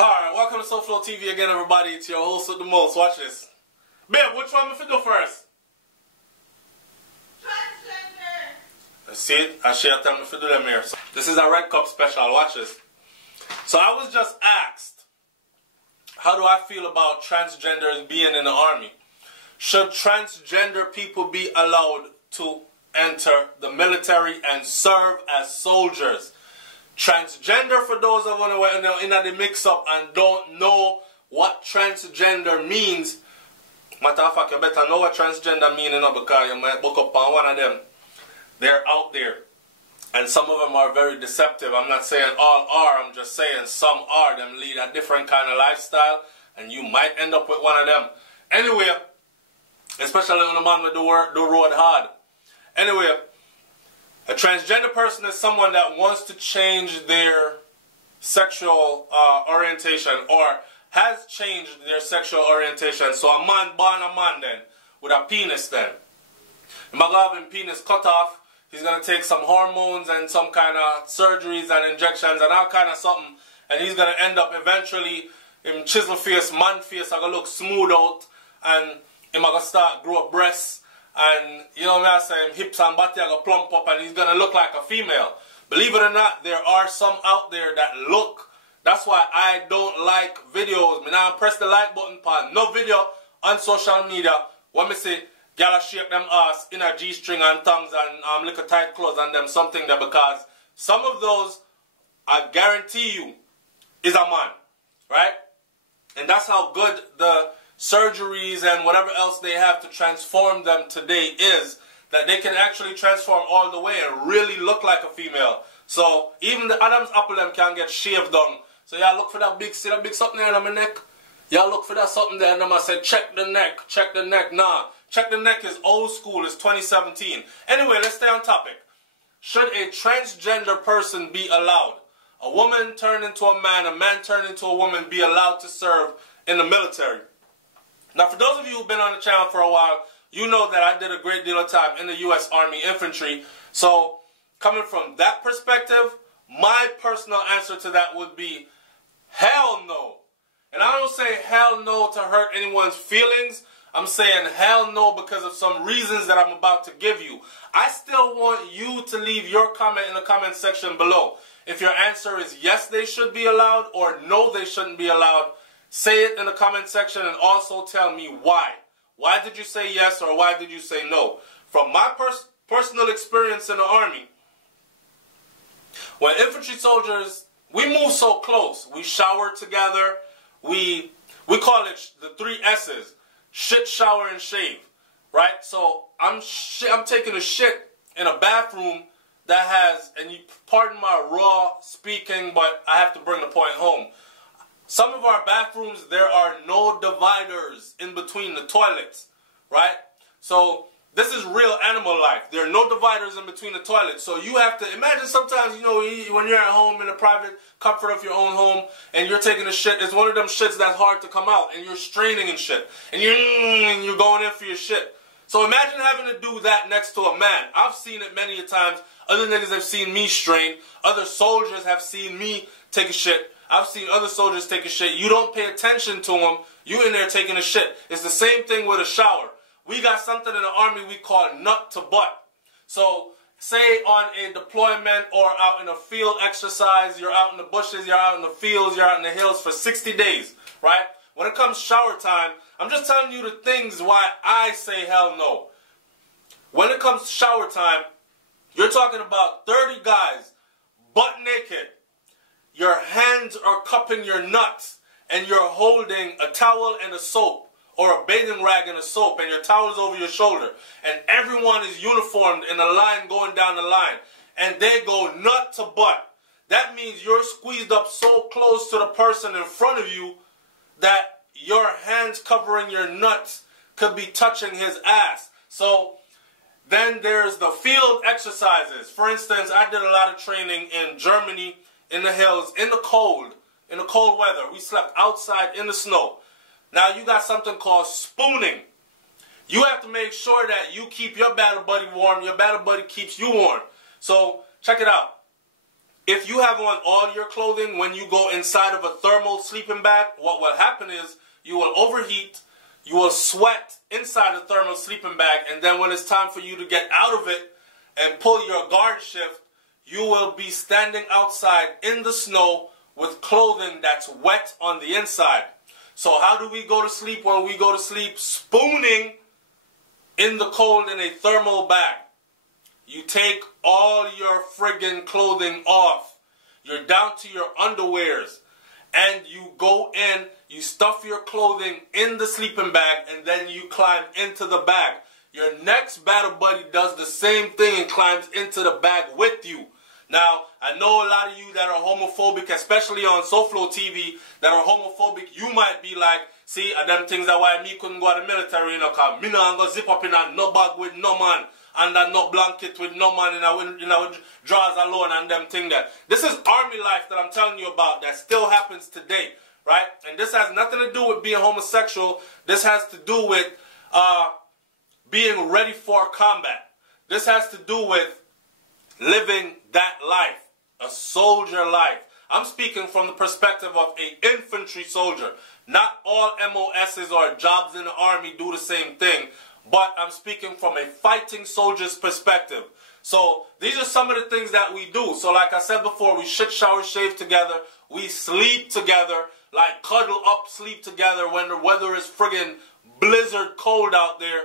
Alright, welcome to SouFLoTV again, everybody. It's your host with the most. Watch this. Babe, which one we do first? Transgender. See it? I share them if you do them here. So, this is a Red Cup special. Watch this. So I was just asked, how do I feel about transgenders being in the army? Should transgender people be allowed to enter the military and serve as soldiers? Transgender, for those of you who are in the mix-up and don't know what transgender means, matter of fact, you better know what transgender means, because you might book up on one of them. They're out there. And some of them are very deceptive. I'm not saying all are, I'm just saying some are. Them lead a different kind of lifestyle, and you might end up with one of them. Anyway, especially when the man with the road hard. Anyway, a transgender person is someone that wants to change their sexual orientation or has changed their sexual orientation. So a man born a man then, with a penis then. He might have his penis cut off. He's going to take some hormones and some kind of surgeries and injections and all kind of something. And he's going to end up eventually, him chisel face, man face, are going to look smooth out. And he's going to start grow up breasts. And, you know what I'm saying, hips and body are going to plump up and he's going to look like a female. Believe it or not, there are some out there that look. That's why I don't like videos. Me now press the like button for no video on social media. When me say, y'all shape them ass in a G-string and tongues and little tight clothes and them something there, because some of those, I guarantee you, is a man. Right? And that's how good the surgeries and whatever else they have to transform them today is, that they can actually transform all the way and really look like a female. So even the Adam's apple them can get shaved down. So y'all look for that big, see that big something there on my neck? Y'all look for that something there and I said, check the neck, check the neck. Nah, check the neck is old school, it's 2017. Anyway, let's stay on topic. Should a transgender person be allowed? A woman turned into a man turned into a woman, be allowed to serve in the military? Now, for those of you who've been on the channel for a while, you know that I did a great deal of time in the U.S. Army Infantry. So, coming from that perspective, my personal answer to that would be, hell no. And I don't say hell no to hurt anyone's feelings. I'm saying hell no because of some reasons that I'm about to give you. I still want you to leave your comment in the comment section below. If your answer is yes, they should be allowed, or no, they shouldn't be allowed, say it in the comment section and also tell me why. Why did you say yes or why did you say no? From my personal experience in the Army, when infantry soldiers, we move so close. We shower together. We call it the 3 S's. Shit, shower, and shave. Right? So I'm taking a shit in a bathroom that has, and you pardon my raw speaking, but I have to bring the point home. Some of our bathrooms, there are no dividers in between the toilets, right? So this is real animal life. There are no dividers in between the toilets. So you have to imagine sometimes, you know, when you're at home in the private comfort of your own home and you're taking a shit, it's one of them shits that's hard to come out and you're straining and shit. And you're going in for your shit. So imagine having to do that next to a man. I've seen it many a times. Other niggas have seen me strain. Other soldiers have seen me take a shit. I've seen other soldiers take a shit. You don't pay attention to them. You in there taking a shit. It's the same thing with a shower. We got something in the Army we call nut to butt. So say on a deployment or out in a field exercise, you're out in the bushes, you're out in the fields, you're out in the hills for 60 days, right? When it comes shower time, I'm just telling you the things why I say hell no. When it comes to shower time, you're talking about 30 guys, butt naked. Your hands are cupping your nuts and you're holding a towel and a soap or a bathing rag and a soap and your towel is over your shoulder and everyone is uniformed in a line going down the line and they go nut to butt. That means you're squeezed up so close to the person in front of you that your hands covering your nuts could be touching his ass. So then there's the field exercises. For instance, I did a lot of training in Germany, in the hills, in the cold weather. We slept outside in the snow. Now you got something called spooning. You have to make sure that you keep your battle buddy warm, your battle buddy keeps you warm. So check it out. if you have on all your clothing when you go inside of a thermal sleeping bag, what will happen is you will overheat, you will sweat inside the thermal sleeping bag, and then when it's time for you to get out of it and pull your guard shift, you will be standing outside in the snow with clothing that's wet on the inside. So how do we go to sleep when we go to sleep? Spooning in the cold in a thermal bag. You take all your friggin' clothing off. You're down to your underwears. And you go in, you stuff your clothing in the sleeping bag, and then you climb into the bag. Your next battle buddy does the same thing and climbs into the bag with you. Now, I know a lot of you that are homophobic, especially on SouFLoTV, that are homophobic, you might be like, see, them things that why me couldn't go to the military, you know, because me not going to zip up in a no bag with no man, and a no blanket with no man in our drawers alone and them thing there. This is army life that I'm telling you about that still happens today, right? And this has nothing to do with being homosexual. This has to do with being ready for combat. This has to do with living that life, a soldier life. I'm speaking from the perspective of an infantry soldier. Not all MOSs or jobs in the army do the same thing, but I'm speaking from a fighting soldier's perspective. So these are some of the things that we do. So like I said before, we shit, shower, shave together. We sleep together, like cuddle up, sleep together when the weather is friggin' blizzard cold out there.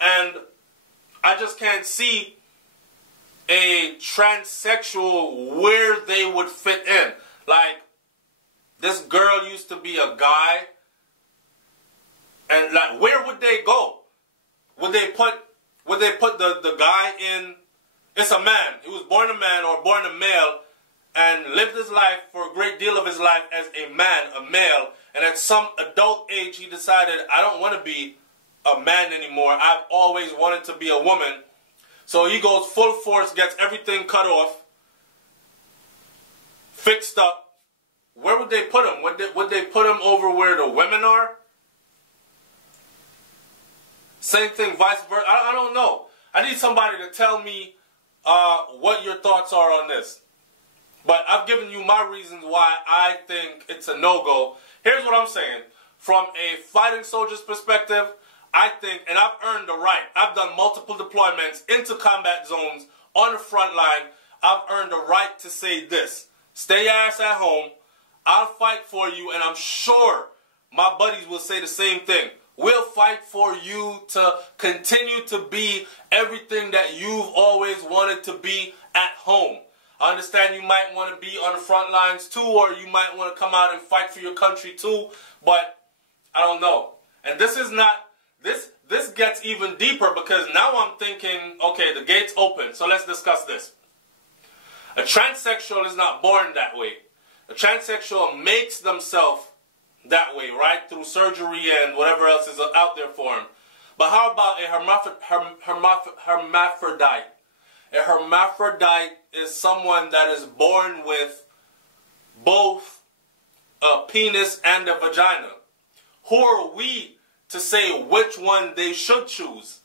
And I just can't see a transsexual where they would fit in. Like, this girl used to be a guy, and like, where would they go? Would they put the guy in? It's a man. He was born a man or born a male and lived his life for a great deal of his life as a man, a male, and at some adult age he decided, I don't want to be a man anymore. I've always wanted to be a woman. So he goes full force, gets everything cut off, fixed up. Where would they put him? Would they put him over where the women are? Same thing, vice versa. I don't know. I need somebody to tell me what your thoughts are on this. But I've given you my reasons why I think it's a no-go. Here's what I'm saying. From a fighting soldier's perspective, I think, and I've earned the right. I've done multiple deployments into combat zones on the front line. I've earned the right to say this. Stay your ass at home. I'll fight for you, and I'm sure my buddies will say the same thing. We'll fight for you to continue to be everything that you've always wanted to be at home. I understand you might want to be on the front lines too, or you might want to come out and fight for your country too, but I don't know. And this is not... This gets even deeper because now I'm thinking, okay, the gate's open, so let's discuss this. A transsexual is not born that way. A transsexual makes themselves that way, right? Through surgery and whatever else is out there for them. But how about a hermaphrodite? A hermaphrodite is someone that is born with both a penis and a vagina. Who are we to say which one they should choose?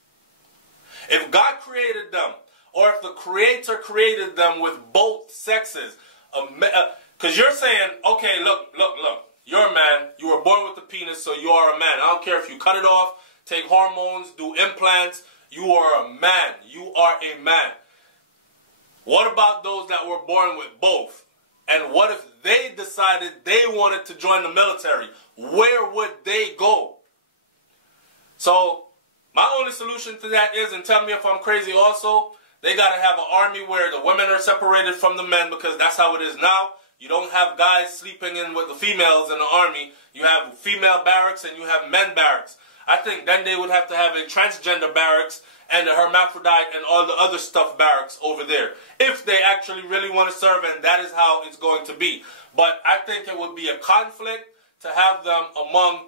If God created them, or if the Creator created them with both sexes, because you're saying, okay, look, you're a man, you were born with a penis, so you are a man. I don't care if you cut it off, take hormones, do implants, you are a man. You are a man. What about those that were born with both? And what if they decided they wanted to join the military? Where would they go? So, my only solution to that is, and tell me if I'm crazy also, they got to have an army where the women are separated from the men, because that's how it is now. You don't have guys sleeping in with the females in the army. You have female barracks and you have men barracks. I think then they would have to have a transgender barracks and a hermaphrodite and all the other stuff barracks over there, if they actually really want to serve, and that is how it's going to be. But I think it would be a conflict to have them among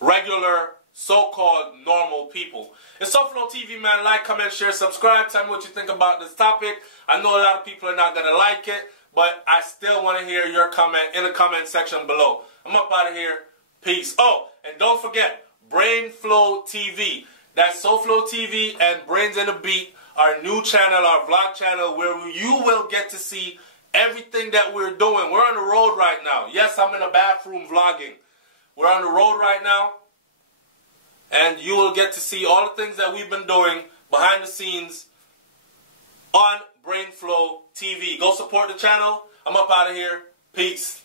regular, so-called normal people. It's SouFLoTV, man. Like, comment, share, subscribe. Tell me what you think about this topic. I know a lot of people are not going to like it, but I still want to hear your comment in the comment section below. I'm up out of here. Peace. Oh, and don't forget, BrainFlow TV. That's SouFLoTV and Brains in a Beat our new channel, our vlog channel, where you will get to see everything that we're doing. We're on the road right now. Yes, I'm in a bathroom vlogging. We're on the road right now, and you will get to see all the things that we've been doing behind the scenes on SouFLoTV. Go support the channel. I'm up out of here. Peace.